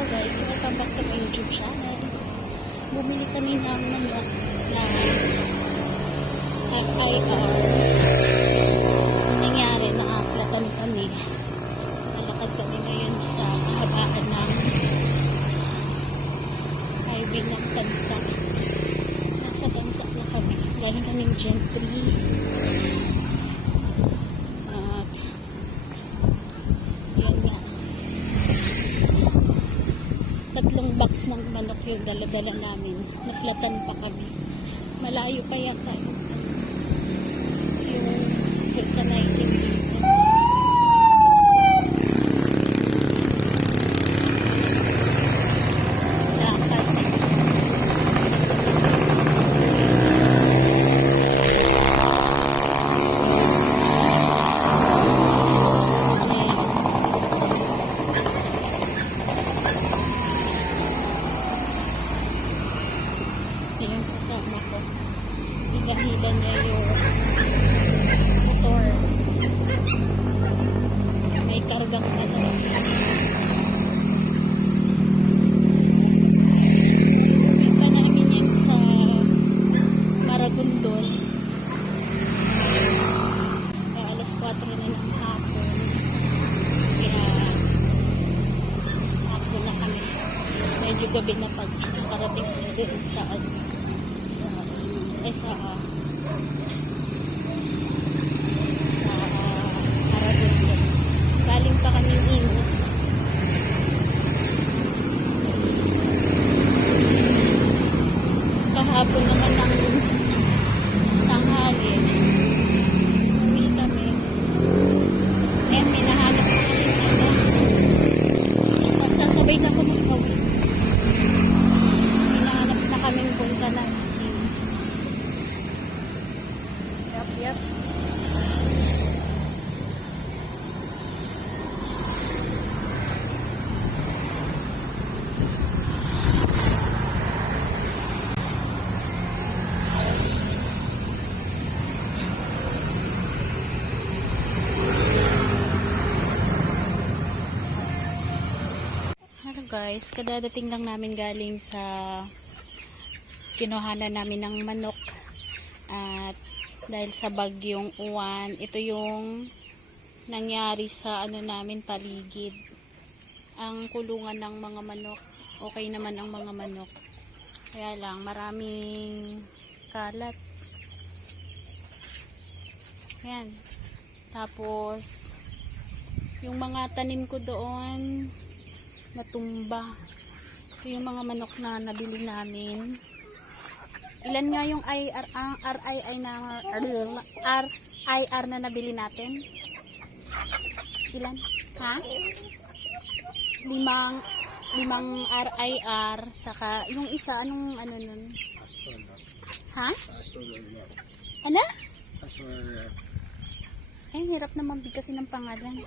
Hello guys, welcome back to my YouTube channel. Bumili kami ng manok na FIR. Nangyari, na-flatan kami. Nalakad kami ngayon sa kahabaan ng highway ng Tansa. Nasa Tansa na kami. Galing kaming Gentry. Tatlong box ng manok yung dala-dala namin. Naflatan pa kami. Malayo pa yata yung vulcanizing dito. Lakad. Yung kasama ko, hila-hila niya yung motor. May kargang ano. Punta namin yan sa Maragondon. Alas 4 na ng hapon. Kaya hapon na kami. Medyo gabi na pag nakarating doon sa Maragondon. Galing pa kami Imus. Yes. Kahapon naman ng tanghali. Uwi kami. Ayan, may nahanap na kami sasabay na ako mag-uwi. Hinahanap na kaming punta na. Yep. Hello guys, kadadating lang namin galing sa kinuhanan namin ng manok at dahil sa bagyong uwan, ito yung nangyari sa namin paligid. Ang kulungan ng mga manok, okay naman ang mga manok. Kaya lang, maraming kalat. Ayan. Tapos, yung mga tanim ko doon, natumba. Ito yung mga manok na nabili namin. Ilan nga yung RIR na nabili natin? Ilan? Ha? Limang RIR saka yung isa anong ano nun? Ha? Ano? Ay, hirap naman bigkasin ng pangalan.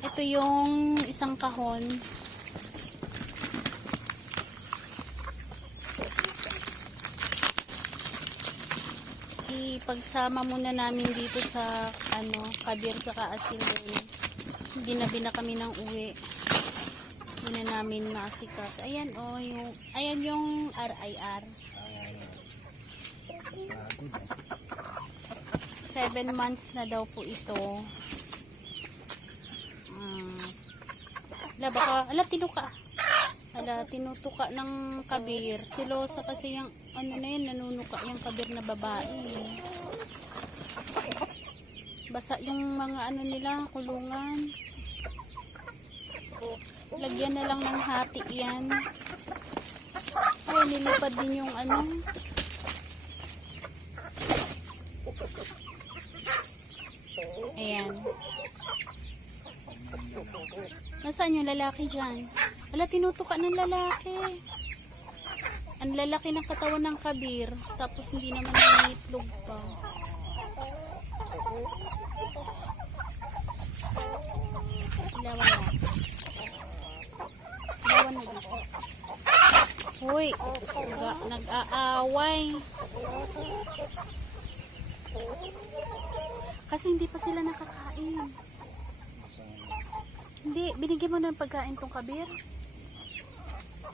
Ito yung isang kahon. Pagsama muna namin dito sa kabir sa kaasin doon. Hindi na kami ng uwi. Hindi na namin maasikas. Ayan ayan yung RIR. 7 months na daw po ito. Tinutuka ng kabir. Silosa kasi yung nanunuka yung kabir na babae. Basa yung mga nila, kulungan. Lagyan na lang ng hati yan. Ay, nilipad din yung Ayan. Nasaan yung lalaki dyan? Tinutuka ng lalaki. Ang lalaki ng katawan ng kabir. Tapos hindi naman may itlog pa. Ilawan na dito. Uy, nag-aaway. Kasi hindi pa sila nakakain. Hindi, binigyan mo ng pagkain tong kabir?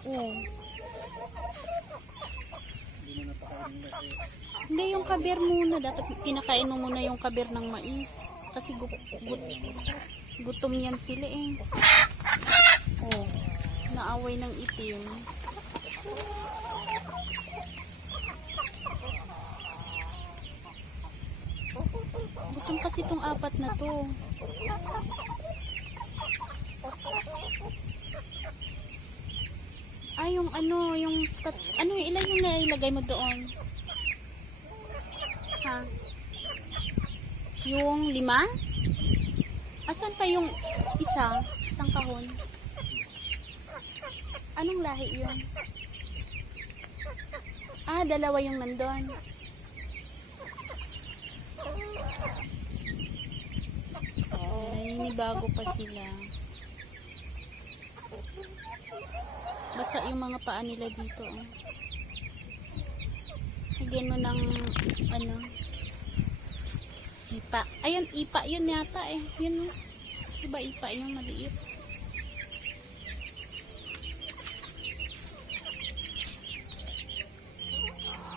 Oh. Hindi, yung kabir muna. Dapat kinakain mo muna yung kabir ng mais. Kasi gutom yan sila eh. Oh, naaway ng itim. Gutom kasi itong apat na to. Yung ano, yung ilan yung nailagay mo doon? Ha? Yung 5? Asan pa yung isang kahon? Anong lahi yun? Dalawa yung nandun. Bago pa sila. Basa yung mga paa nila dito. Lagyan mo ng ipa. Ayun, ipa yun yata eh. Yun, diba ipa yung maliit?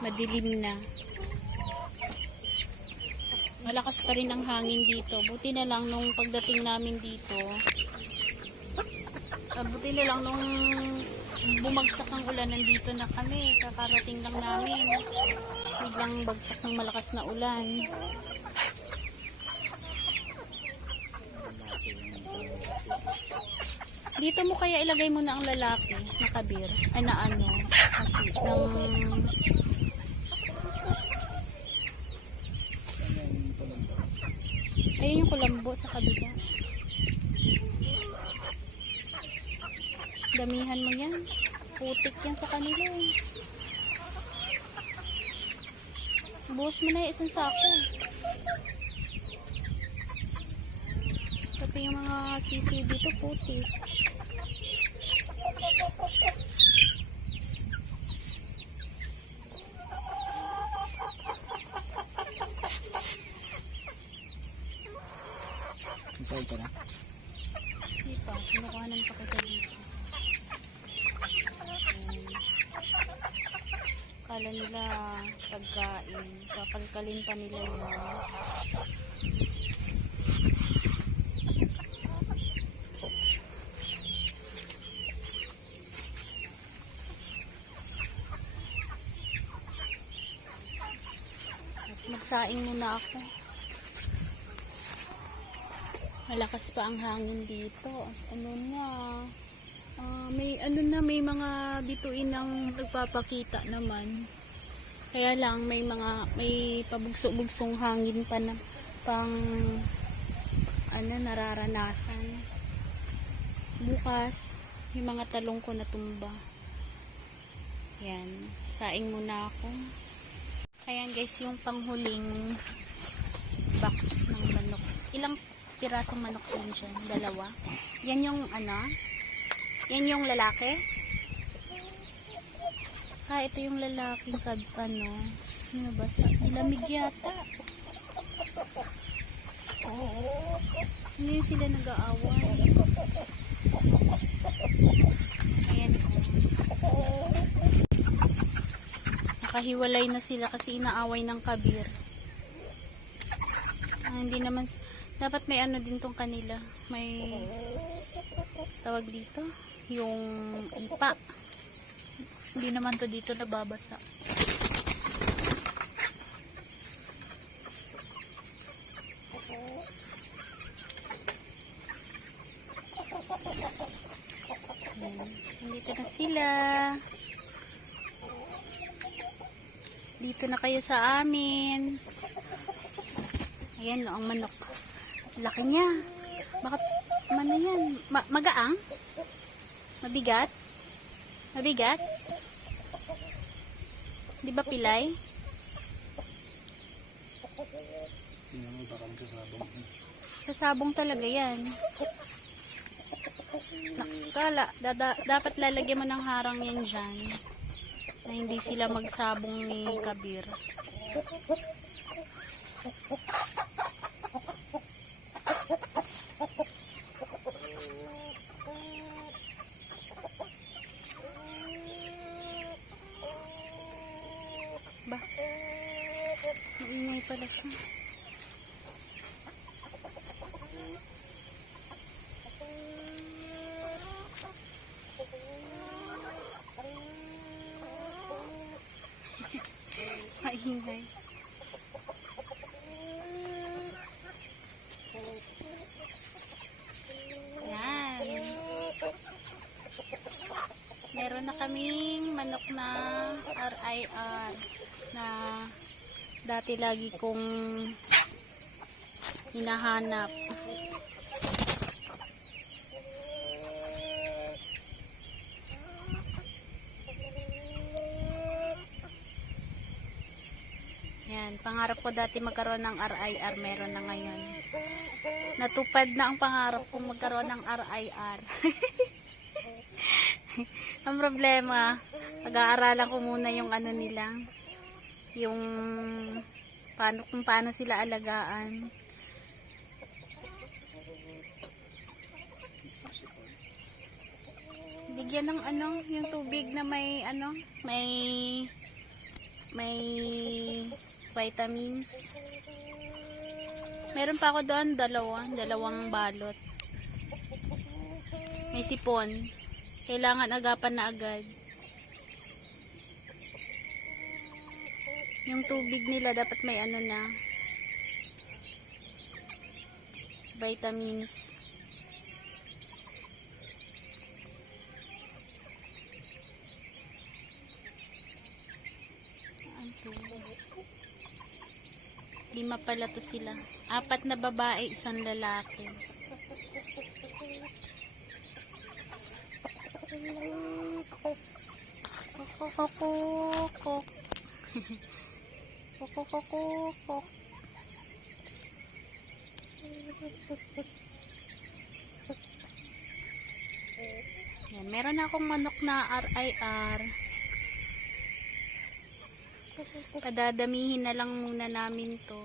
Madilim na. Malakas pa rin ang hangin dito. Buti na lang nung pagdating namin dito. Buti na lang nung bumagsak ang ulan, nandito na kami. Kakarating lang namin. Biglang bagsak ng malakas na ulan. Dito mo kaya ilagay mo na ang lalaki na kabir. Ay na ano. Kasi ayun yung kulambo sa kabila. Damihan mo yan. Putik yan sa kanila eh. Buhos mo na yung isang sako. Pati yung mga sisi dito putik. Ito na. Hindi pa. Kinukuhanan pa kita dito. Kala nila pagkain. Kakalkalin pa nila yun. Magsaing muna ako. Malakas pa ang hangin dito. May mga bituin ng nagpapakita naman. Kaya lang may pabugso-bugsong hangin pa na nararanasan. Bukas yung mga talong ko natumba. Yan, saing muna ako. Ayan guys, yung panghuling box ng manok. Ilang pirasong manok din dyan? 2. Yan yung yan yung lalaki. Ito yung lalaking nabasa. Nilamig yata. Ngayon sila nag-aaway. Ayan. Nakahiwalay na sila kasi inaaway ng kabir. Hindi naman dapat may din tong kanila. May tawag dito. Yung ipa. Hindi naman to dito nababasa. Dito na sila. Dito na kayo sa amin. Ayan, ang manok. Laki niya. Bakit yan? Magaang? Mabigat? Mabigat? Di ba pilay? Sasabong talaga yan. Dapat lalagyan mo ng harang yan dyan. Na hindi sila magsabong ni kabir. Maingay pala siya. Maingay. Yan. Meron na kaming manok na RIR na dati lagi kong hinahanap. Yan, pangarap ko dati magkaroon ng RIR, meron na ngayon. Natupad na ang pangarap kong magkaroon ng RIR. Ang problema, pag-aaralan ko muna yung ano nila, yung kung paano sila alagaan. Bigyan ng ano, yung tubig na may ano, may vitamins. Meron pa ako doon, dalawang balot. May sipon. Kailangan agapan na agad. Yung tubig nila dapat may ano na, vitamins. Lima pala to sila. 4 na babae, 1 lalaki. Kok. Kok. Yan, meron akong manok na RIR. Padadamihin na lang muna namin to.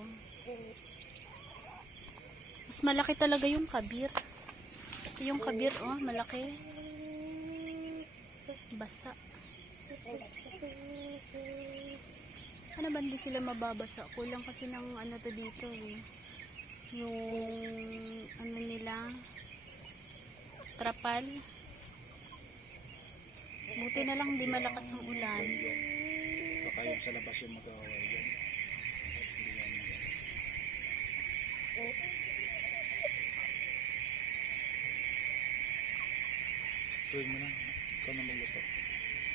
Mas malaki talaga yung kabir. Yung kabir, oh, malaki. Basa. Ano ba hindi sila mababasa? Kulang kasi ng ano to dito eh. Yung ano nila, trapal. Buti na lang di malakas ang ulan. Baka yung sa labas yung mag-aaway dyan. Tuwing mo na. Ikaw na magluto.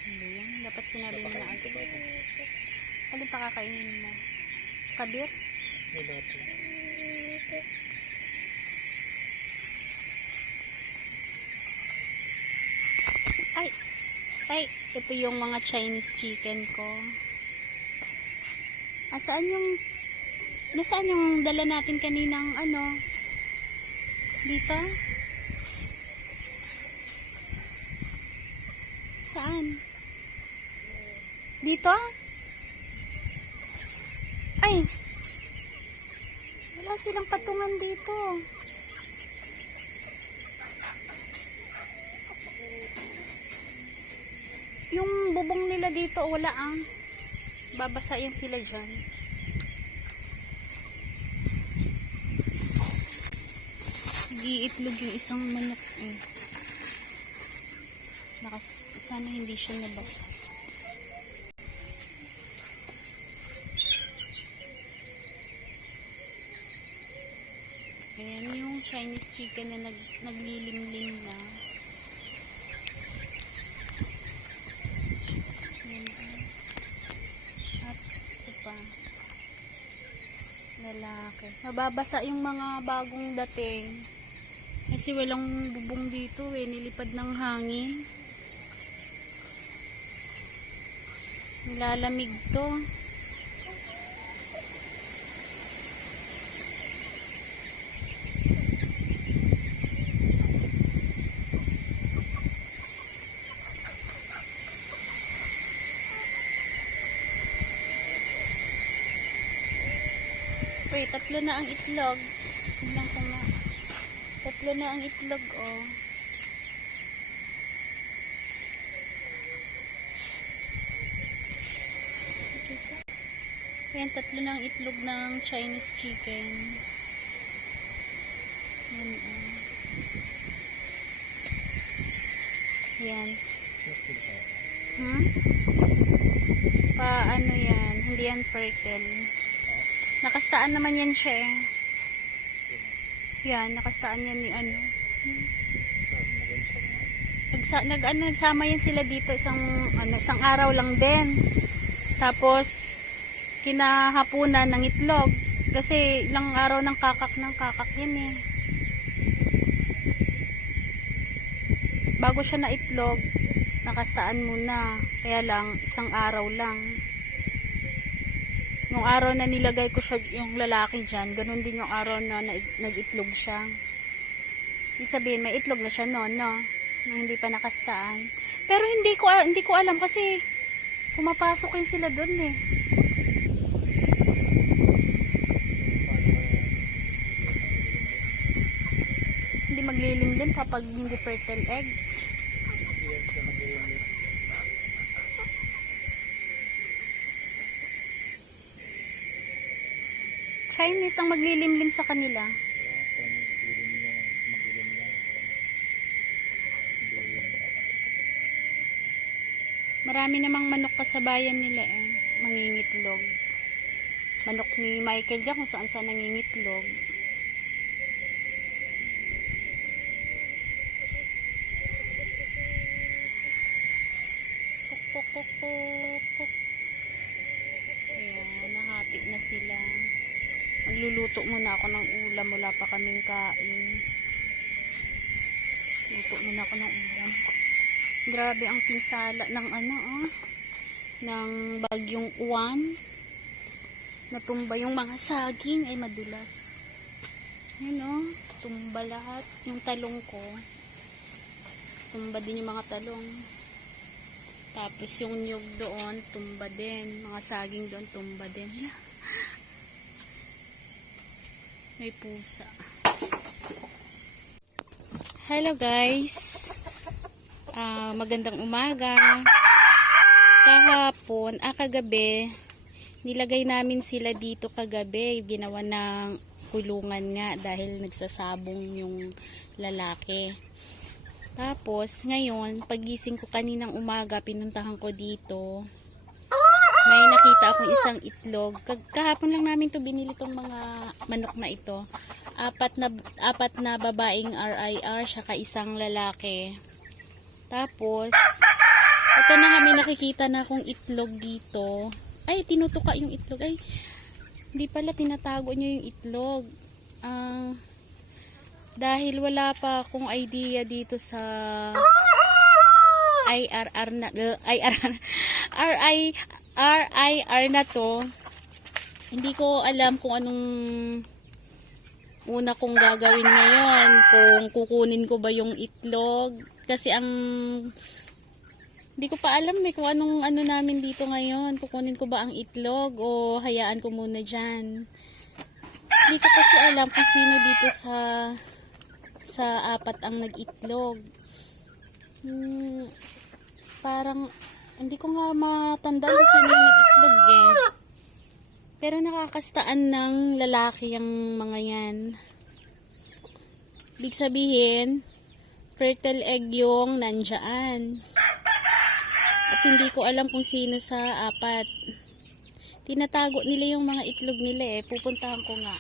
Hindi yan. Dapat sinabi mo na Papakain ko agad. ba ito? Alin pa kakainin mo? Kabir? Wala ito. Ay, ito yung mga Chinese chicken ko. Nasaan yung dala natin kaninang ano? Dito? Saan? Dito? Ay! Wala silang patungan dito. Yung bubong nila dito, wala ang. Babasain sila dyan. Nag-iitlog yung isang manok eh. Sana hindi siya nabasa. Ayan yung Chinese chicken na naglilingling na. At ito pa. Lalaki. Mababasa yung mga bagong dating. Kasi walang bubong dito eh. Nilipad ng hangin. Nilalamig to. Wait, 3 na ang itlog. Tingnan ko nga. 3 na ang itlog, oh. Ayan, 3 ng itlog ng Chinese chicken. Ayan, Ayan. Paano yan? Hindi yan fertile. Nakastaan naman yan siya eh. Yan, nakastaan yan ni ano. Nagsama yan sila dito isang araw lang din. Tapos kinahapunan ng itlog kasi ilang araw ng kakak yan eh. Bago siya na itlog, nakastaan muna. Kaya lang isang araw lang. Yung araw na nilagay ko siya, yung lalaki dyan, ganun din yung araw na nag-itlog siya. Ibig sabihin, may itlog na siya noon, no? Na hindi pa nakastaan. Pero hindi ko alam kasi pumapasok yun sila doon eh. Hindi maglilimlim kapag hindi fertile egg. Chinese ang maglilimlim sa kanila. Marami namang manok kasabayan nila eh. Mangingitlog. Manok ni Michael dyan kung saan saan nangingitlog. Puk. Ayan, nahati na sila. Magluluto muna ako ng ulam. Wala pa kaming kain. Luto muna ako ng ulam. Grabe ang pinsala ng ng bagyong uwan. Natumba yung mga saging ay madulas. Ayun tumba lahat. Yung talong ko. Tumba din yung mga talong. Tapos yung nyug doon, tumba din. Mga saging doon, tumba din. May pusa. Hello guys. Magandang umaga. Kahapon, kagabi, nilagay namin sila dito kagabi. Ginawa ng kulungan nga dahil nagsasabong yung lalaki. Tapos, ngayon, pagising ko kaninang umaga, pinuntahan ko dito. May nakita akong isang itlog. Kahapon lang namin to binili tong mga manok na ito. Apat na babaeng RIR, saka isang lalaki. Tapos, ito na nga may nakikita na akong itlog dito. Ay, tinutuka yung itlog. Ay, hindi pala tinatago niya yung itlog. Dahil wala pa akong idea dito sa RIR na to. Hindi ko alam kung anong una kong gagawin ngayon. Kung kukunin ko ba yung itlog. Kasi hindi ko pa alam kung anong namin dito ngayon. Kukunin ko ba ang itlog o hayaan ko muna dyan. Hindi ko kasi alam kung sino dito sa apat ang nag-itlog. Parang hindi ko nga matandaan kung sino yung nag-itlog eh. Pero nakakastaan ng lalaki yung mga yan. Ibig sabihin, fertile egg yung nandyan. At hindi ko alam kung sino sa apat. Tinatago nila yung mga itlog nila eh. Pupuntahan ko nga.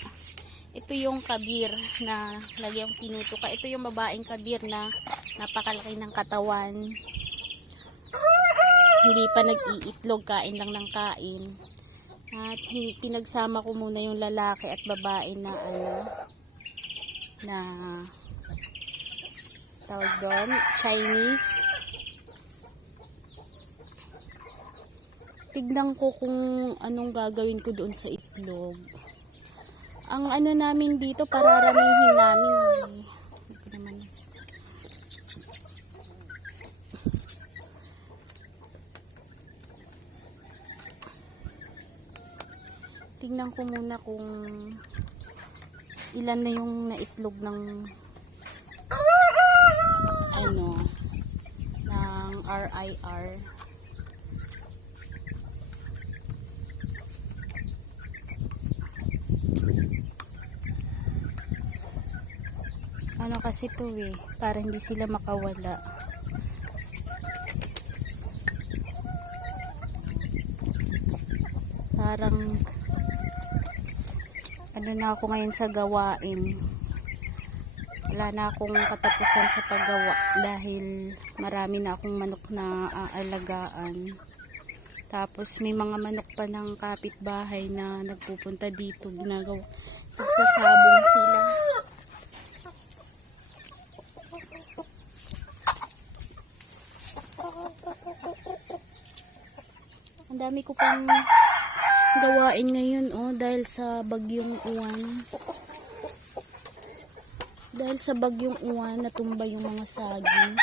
Ito yung kabir na lagi yung tinutuka. Ito yung babaeng kabir na napakalaki ng katawan. Hindi pa nag-iitlog, kain lang ng kain. At pinagsama ko muna yung lalaki at babae na tawag doon, Chinese. Tignan ko kung anong gagawin ko doon sa itlog. Ang namin dito, pararamihin namin. Tingnan ko muna kung ilan na yung naitlog ng ng RIR. Ano kasi to eh, para hindi sila makawala. Parang ano na ako ngayon sa gawain. Wala na akong katapusan sa paggawa dahil marami na akong manok na aalagaan. Tapos may mga manok pa ng kapitbahay na nagpupunta dito, ginagawa. Nagsasabong sila. Ang dami ko pang gawain ngayon dahil sa bagyong uwan. Dahil sa bagyong uwan natumba yung mga saging.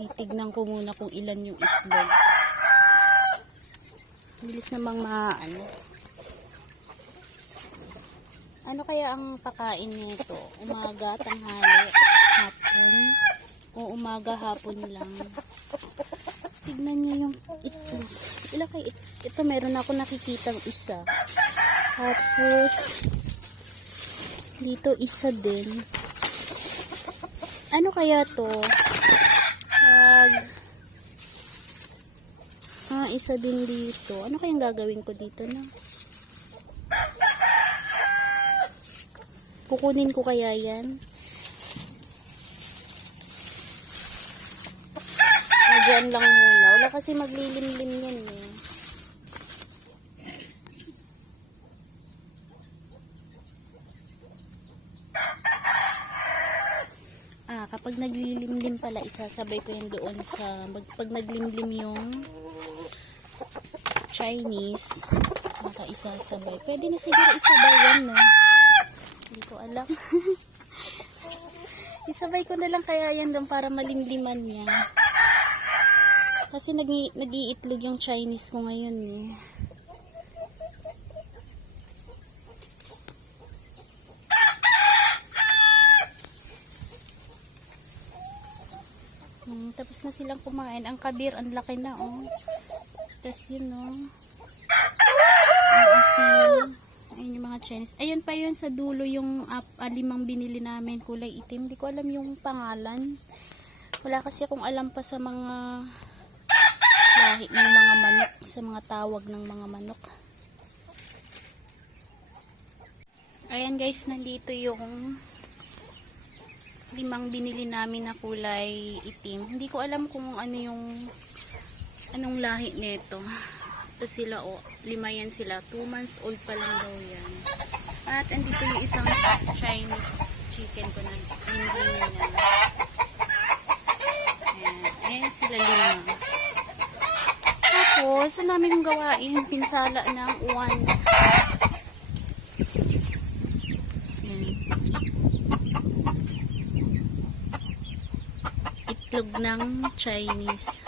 Itignan ko muna kung ilan yung itlog. Bilis namang maano. Ano kaya ang pakain nito? Umaga, tanghali, hapon, o umaga, hapon lang. Tignan niyo yung itlog. Ilan kayo ito? Meron ako nakikitang isa. Tapos dito isa din. Ano kaya to? Isa din dito. Ano kayang gagawin ko dito na? Kukunin ko kaya yan? Nagyan lang muna. Wala kasi maglilimlim yan eh. Kapag naglilimlim pala, isasabay ko yan doon sa pag naglimlim yung Chinese, isasabay. Pwede na siguro isabay yan, no? Hindi ko alam. Isabay ko na lang kaya yan doon para malimliman niya. Kasi nag-iitlog yung Chinese ko ngayon, eh. Tapos na silang kumain. Ang kabir, ang laki na, oh. Tapos yun, oh. Ayun yung mga Chinese. Ayun pa yun sa dulo yung alimang binili namin, kulay itim. Hindi ko alam yung pangalan. Wala kasi akong alam pa sa mga lahi ng mga manok, sa mga tawag ng mga manok. Ayan guys, nandito yung limang binili namin na kulay itim. Hindi ko alam kung ano yung anong lahi nito. Ito sila, lima yan sila. 2 months old pa lang daw yan. At andito yung isang Chinese chicken ko na binili na. Ayan sila lima. Tapos ang namin gawain, pinsala ng uwan. Itlog ng Chinese.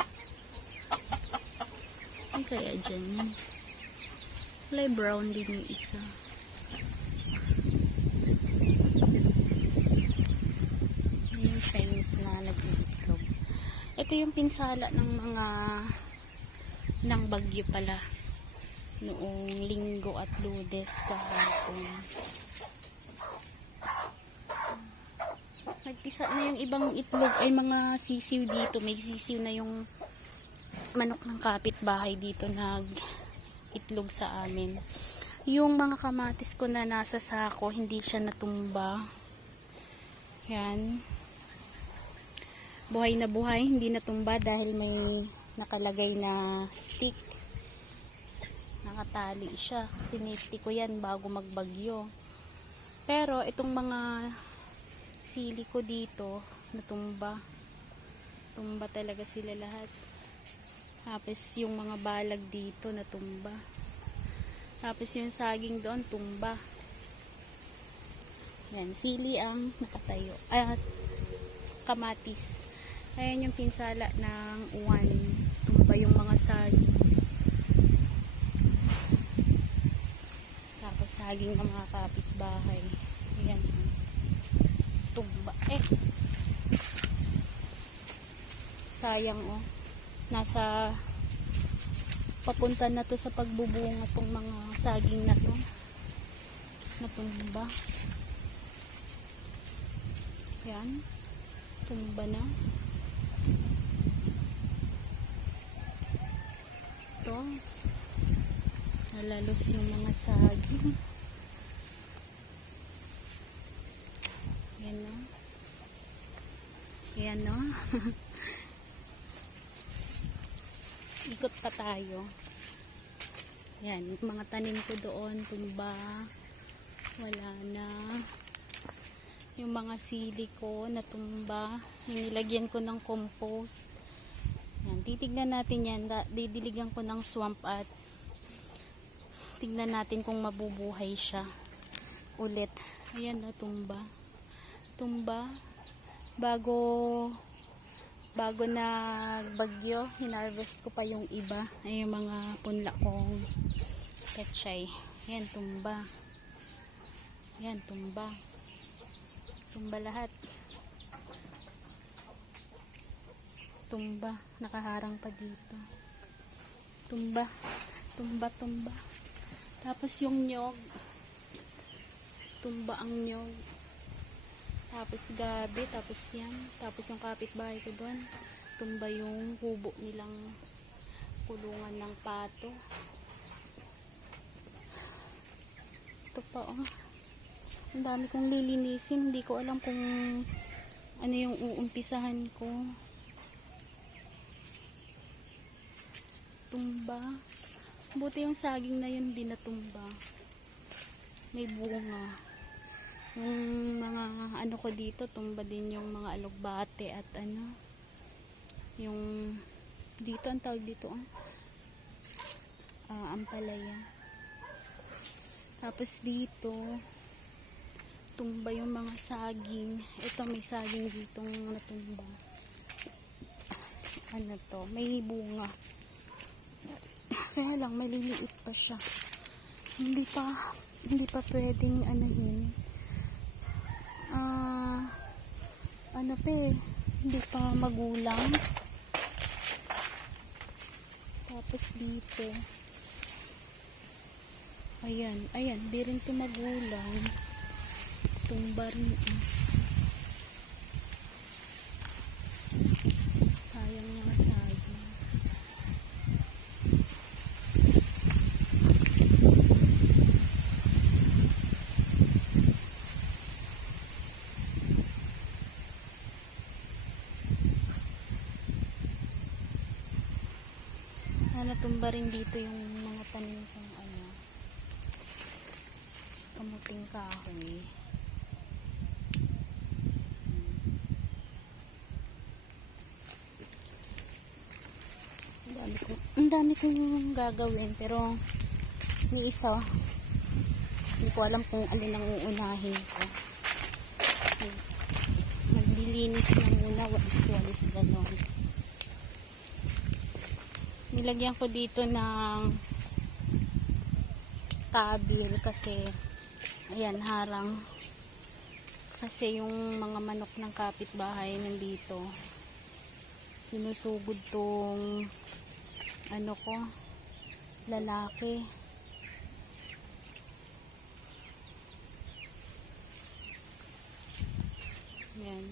Ay kaya dyan yun. Kulay brown din yung isa. Yan yung Chinese na nag-itlog. Ito yung pinsala ng mga ng bagyo pala. Noong Linggo at Lunes kahapon. Nagpisa na yung ibang itlog ay mga sisiw dito. May sisiw na yung manok ng kapitbahay dito nag-itlog sa amin. Yung mga kamatis ko na nasa sako, hindi siya natumba. Yan. Buhay na buhay, hindi natumba dahil may nakalagay na stick. Nakatali siya. Sinifty ko yan bago magbagyo. Pero itong mga sili ko dito natumba. Tumba talaga sila lahat. Tapos yung mga balag dito natumba. Tapos yung saging doon tumba. Yan, sili ang nakatayo. At kamatis. Ayan yung pinsala ng uwan. Tumba yung mga saging. Tapos saging ng mga kapitbahay. Ayan. Tumba. Sayang nasa papunta na to sa pagbubunga tong mga saging na to. natumba. Yan, tumba na. Ito, nalalos yung mga saging. Yan o. Yan o. Ikot pa tayo. Yan, yung mga tanim ko doon, tumba. Wala na. Yung mga sili ko, natumba. Nilagyan ko ng compost. Yan, titignan natin yan. Didiligan ko ng swamp at tignan natin kung mabubuhay siya ulit. Ayan na, tumba. Tumba. Bago nagbagyo, hinarvest ko pa yung iba. Ay, yung mga punla kong pechay. Ayan, tumba. Ayan, tumba. Tumba lahat. Tumba. Nakaharang pa dito. Tumba. Tumba, tumba. Tapos yung nyog. Tumba ang nyog. Tapos gabi. Tapos yan. Tapos yung kapitbahay ko doon. Tumba yung kubo nilang kulungan ng pato. Ito pa oh. Ang dami kong lilinisin. Hindi ko alam kung ano yung uumpisahan ko. Tumba. Buti yung saging na yun di natumba. May bunga. Yung mga ano ko dito, tumba din yung mga alugbate at ano. Yung dito, ang tawag dito ampalaya. Tapos dito tumba yung mga saging. Ito may saging ditong natumba. Ano to? May bunga. Kaya lang maliliit pa siya. Hindi pa pwedeng anahin. Ano pa eh, hindi pa magulang. Tapos dito ayan, di rin ito magulang. Tumba rin sayang mga saging. Natumba rin dito yung mga tanim kong kamuting kahoy. Ang dami kong gagawin pero yung isa hindi ko alam kung alin ang uunahin ko. Maglilinis na muna, walis-walis ganon. Nilagyan ko dito ng tabil kasi ayan, harang. Kasi yung mga manok ng kapitbahay nandito. Sinusugod tong ano ko, lalaki. Yan.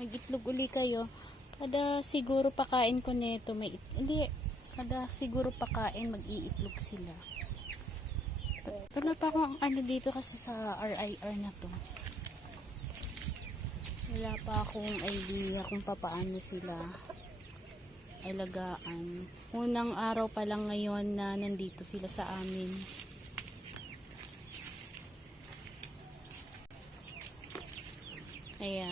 Mag-itlog uli kayo. Kada siguro pakain ko nito kada siguro pakain mag-iitlog sila. Wala pa akong ano dito kasi sa RIR na to. Wala pa akong idea kung paano sila alagaan. Unang araw pa lang ngayon na nandito sila sa amin. Kaya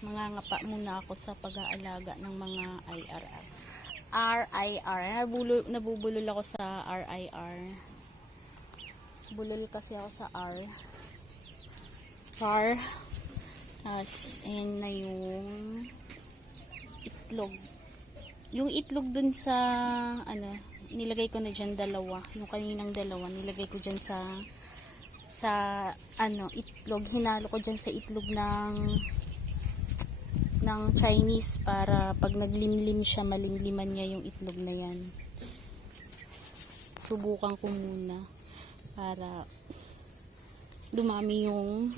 mangangapa muna ako sa pag-aalaga ng mga RIR. Nabubulol ako sa RIR. Bulol kasi ako sa R. As in na yung itlog. Yung itlog dun sa nilagay ko na dyan dalawa. Yung kaninang dalawa nilagay ko dyan sa itlog. Hinalo ko dyan sa itlog ng Chinese para pag naglimlim siya, malimliman niya yung itlog na yan. Subukan ko muna para dumami yung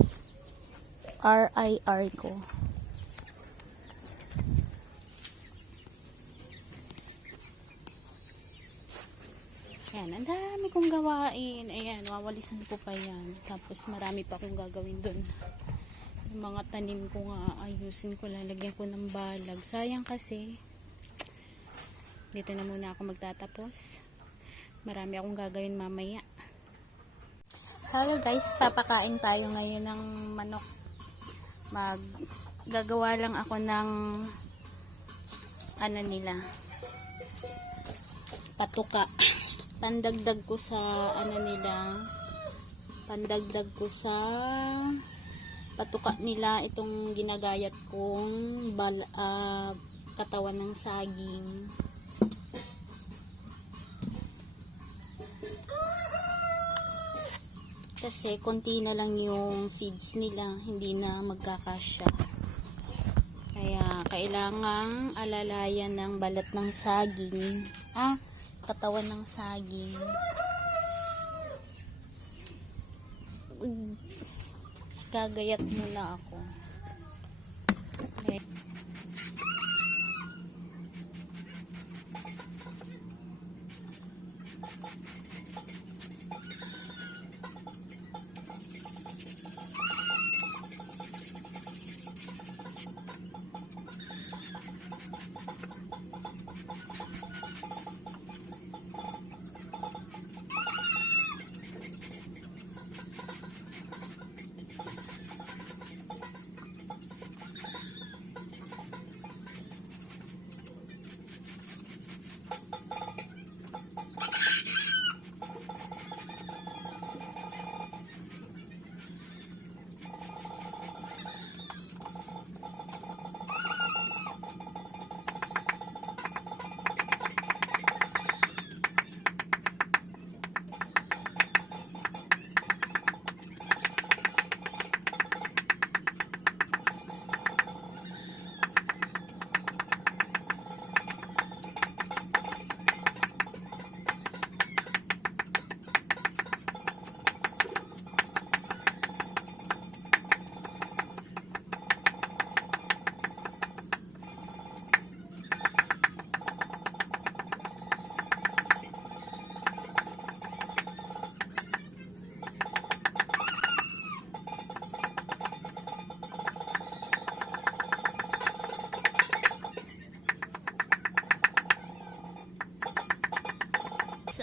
RIR ko. Ayan, ang dami kong gawain. Ayan, wawalisan ko pa yan. Tapos marami pa akong gagawin dun. Yung mga tanim ko nga, ayusin ko, lalagyan ko ng balag. Sayang kasi. Dito na muna ako magtatapos. Marami akong gagawin mamaya. Hello guys, papakain tayo ngayon ng manok. Gagawa lang ako ng ano nila, patuka. Pandagdag ko sa ano nila, pandagdag ko sa patuka nila itong ginagayat kong katawan ng saging. Kasi konti na lang yung feeds nila, hindi na magkakasya. Kaya kailangang alalayan ng balat ng saging, katawan ng saging. Gagayat muna ako. Okay.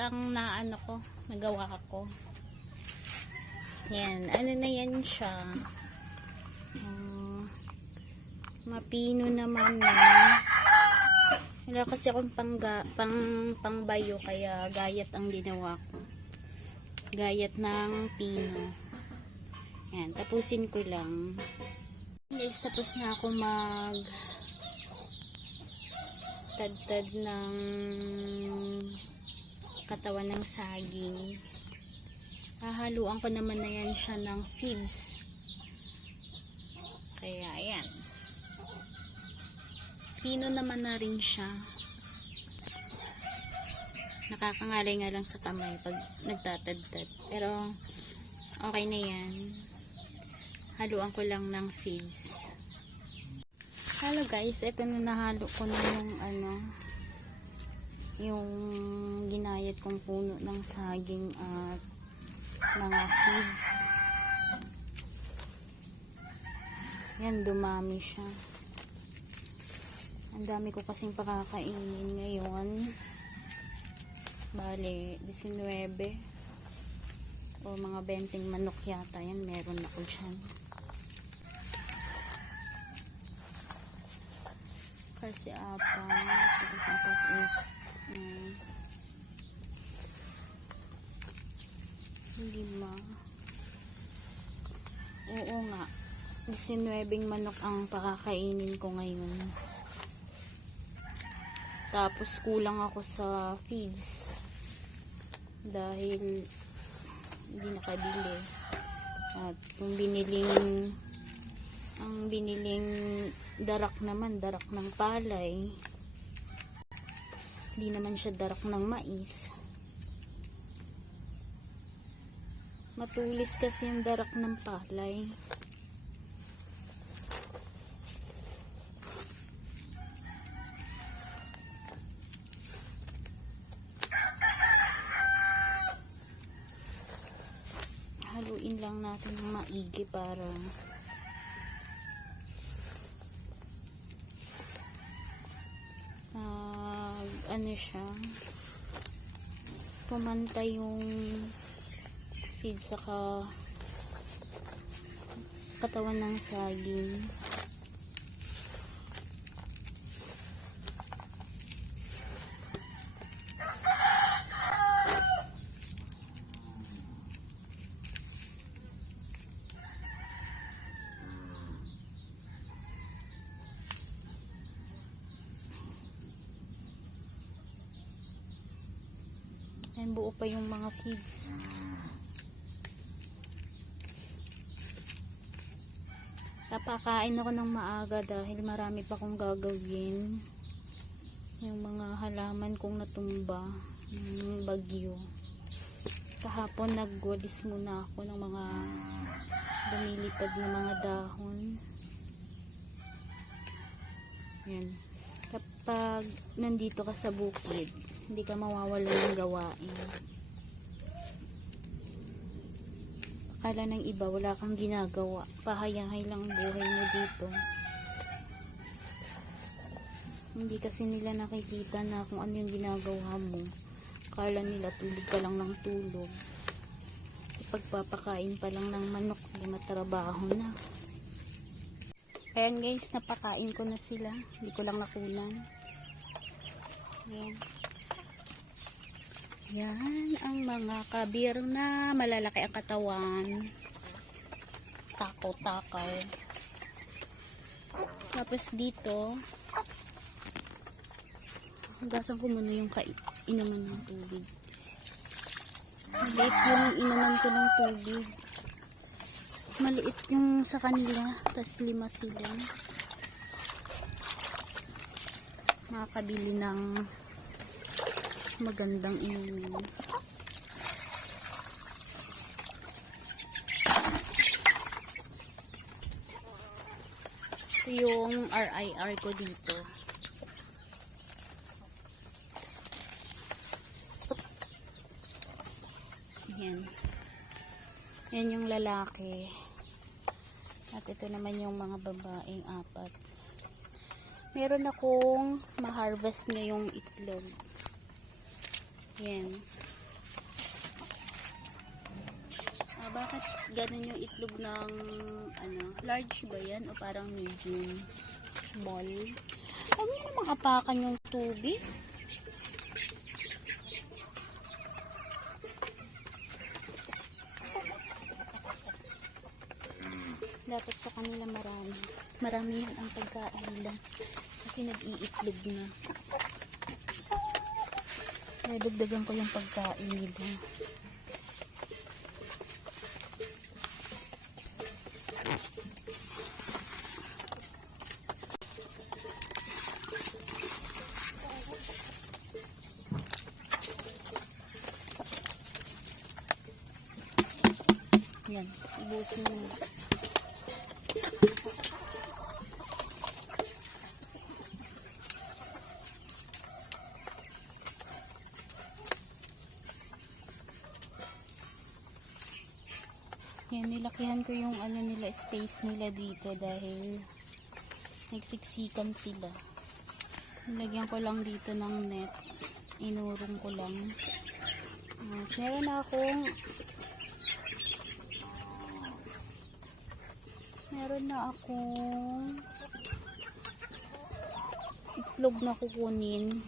Ang naano ko, nagawa ko. Yan, ano na yan siya. Mapino naman na. Wala kasi akong pangbayo, kaya gayat ang ginawa ko. Gayat ng pino. Yan, tapusin ko lang. Guys, tapos na ako tad ng katawan ng saging. Hahaluan ko naman na yan siya ng feeds. Kaya ayan. Pino naman na rin siya. Nakakangalay nga lang sa kamay pag nagtatadtad. Pero okay na yan. Haluan ko lang ng feeds. Hello guys, ito na nahalo ko na yung ginayat kong puno ng saging at mga feeds. Yan, dumami siya. Ang dami ko kasing pakakainin ngayon. Bale, 19 o mga 20 manok yata yan, meron ako dyan. Kasi 5, oo nga, 19 manok ang pakakainin ko ngayon. Tapos kulang ako sa feeds dahil hindi nakabili. At yung biniling darak naman, darak ng palay, hindi naman siya darak ng mais. Matulis kasi yung darak ng palay. Haluin lang natin ng maigi para ano siya, pumantay yung feed saka katawan ng saging. Ayan, buo pa yung mga feeds. Papakain ako ng maaga dahil marami pa akong gagawin. Yung mga halaman kong natumba ng bagyo. Kahapon nagwalis muna ako ng mga lumilipad na mga dahon. Yan. Kapag nandito ka sa bukid, hindi ka mawawala ng gawain. Akala ng iba wala kang ginagawa, pahayahay lang ang buhay mo dito. Hindi kasi nila nakikita na kung ano yung ginagawa mo. Akala nila tulog ka lang ng tulog. Sa pagpapakain pa lang ng manok, ay matrabaho na. Ayan guys, napakain ko na sila, hindi ko lang nakunan. Ayan. Yan ang mga kabir na malalaki ang katawan. Takaw-takaw. Tapos dito, hugasan ko muna yung inuman ng tubig. Maliit yung inuman ko ng tubig. Maliit yung sa kanila. Tapos 5 sila. Makakabili ng magandang inumin. Ito yung RIR ko dito. Yan. Yan yung lalaki. At ito naman yung mga babaeng 4. Meron akong ma-harvest ngayong itlog. Yan. Bakit ganun yung itlog ng large ba yan o parang medium? Small? Huwag nyo namang apakan yung tubig. Dapat sa kanila marami. Marami yan ang pagkain nila. Kasi nag-iitlog na. Dagdagan ko yung pagkain nila. Yan, ubusin mo. Yan, nilakihan ko yung nila, space nila dito dahil nagsiksikan sila. Nilagyan ko lang dito ng net. Inurong ko lang. Meron na akong itlog na kukunin.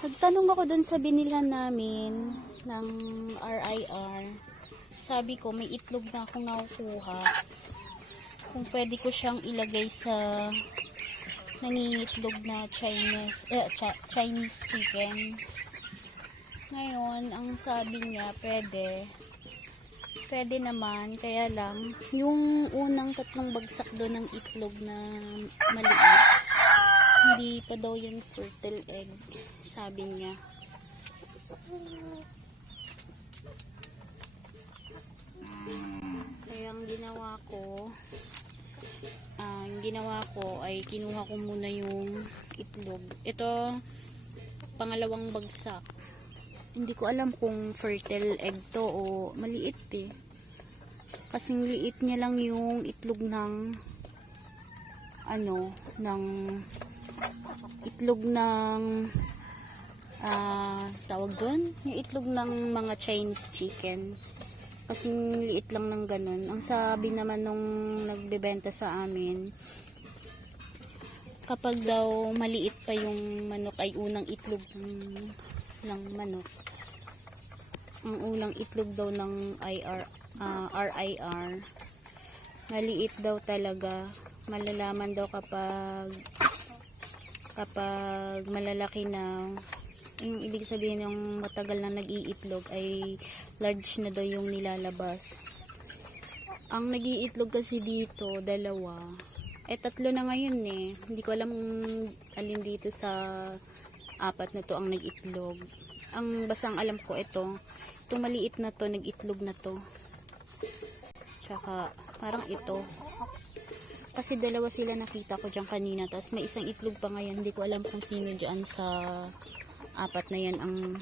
Nagtanong ako dun sa binilhan namin ng RIR. Sabi ko, may itlog na akong nakukuha. Kung pwede ko siyang ilagay sa nangingitlog na Chinese chicken. Ngayon, ang sabi niya, pwede naman, kaya lang, yung unang 3 bagsak doon ng itlog na maliit, hindi pa daw yung fertile egg, sabi niya. ang ginawa ko ay kinuha ko muna yung itlog. Ito, pangalawang bagsak. Hindi ko alam kung fertile egg to o maliit eh. Kasing liit niya lang yung itlog ng tawag doon, yung itlog ng mga Chinese chicken. Kasing liit lang ng ganun. Ang sabi naman nung nagbebenta sa amin, kapag daw maliit pa yung manok ay unang itlog ng manok. Ang unang itlog daw ng RIR, maliit daw talaga. Malalaman daw kapag malalaki na. Yung ibig sabihin yung matagal na nag-iitlog ay large na daw yung nilalabas. Ang nag-iitlog kasi dito, 2. Tatlo na ngayon eh. Hindi ko alam alin dito sa 4 na to ang nag-itlog. Ang basang alam ko ito. Itong maliit na to, nag-itlog na to. Tsaka parang ito. Kasi 2 sila nakita ko dyan kanina. Tapos may isang itlog pa ngayon. Hindi ko alam kung sino dyan sa 4 na yan. Ang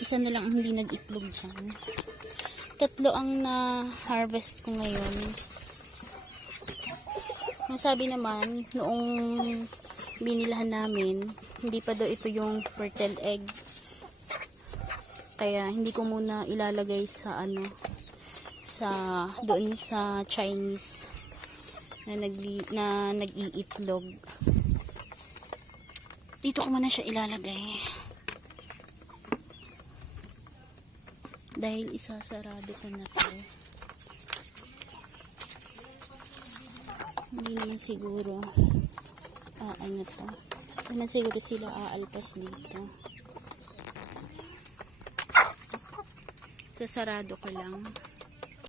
isa na lang ang hindi nag-itlog dyan. 3 ang na-harvest ko ngayon. Ang sabi naman, noong binilahan namin, hindi pa daw ito yung fertile egg. Kaya hindi ko muna ilalagay sa doon sa Chinese na nag-iitlog. Dito ko muna siya ilalagay. Dahil isasarado ko na to. Hindi naman siguro Hindi naman siguro sila aalpas dito. Sasarado ko lang.